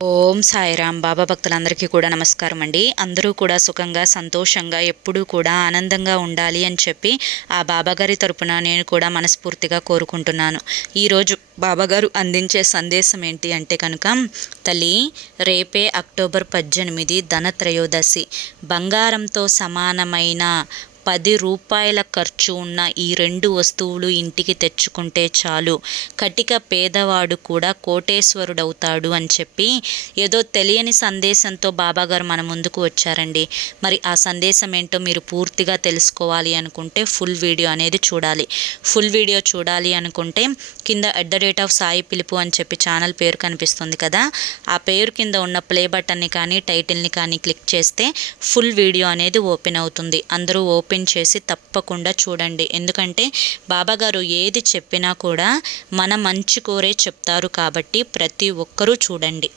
ఓం సాయిరామ్. బాబా భక్తులందరికీ కూడా నమస్కారం అండి. అందరూ కూడా సుఖంగా సంతోషంగా ఎప్పుడూ కూడా ఆనందంగా ఉండాలి అని చెప్పి ఆ బాబాగారి తరపున నేను కూడా మనస్ఫూర్తిగా కోరుకుంటున్నాను. ఈరోజు బాబాగారు అందించే సందేశం ఏంటి అంటే కనుక, తల్లి, రేపే అక్టోబర్ 18 ధనత్రయోదశి. బంగారంతో సమానమైన 10 రూపాయల ఖర్చు ఉన్న ఈ 2 వస్తువులు ఇంటికి తెచ్చుకుంటే చాలు, కటిక పేదవాడు కూడా కోటేశ్వరుడవుతాడు అని చెప్పి ఏదో తెలియని సందేశంతో బాబాగారు మన ముందుకు వచ్చారండి. మరి ఆ సందేశం ఏంటో మీరు పూర్తిగా తెలుసుకోవాలి అనుకుంటే ఫుల్ వీడియో అనేది చూడాలి. ఫుల్ వీడియో చూడాలి అనుకుంటే కింద @సాయి పిలుపు అని చెప్పి ఛానల్ పేరు కనిపిస్తుంది కదా, ఆ పేరు కింద ఉన్న ప్లే బటన్ని కానీ టైటిల్ని కానీ క్లిక్ చేస్తే ఫుల్ వీడియో అనేది ఓపెన్ అవుతుంది. అందరూ ఓపెన్ చేసి తప్పకుండా చూడండి. ఎందుకంటే బాబాగారు ఏది చెప్పినా కూడా మన మంచి కోరే చెప్తారు కాబట్టి ప్రతి ఒక్కరూ చూడండి.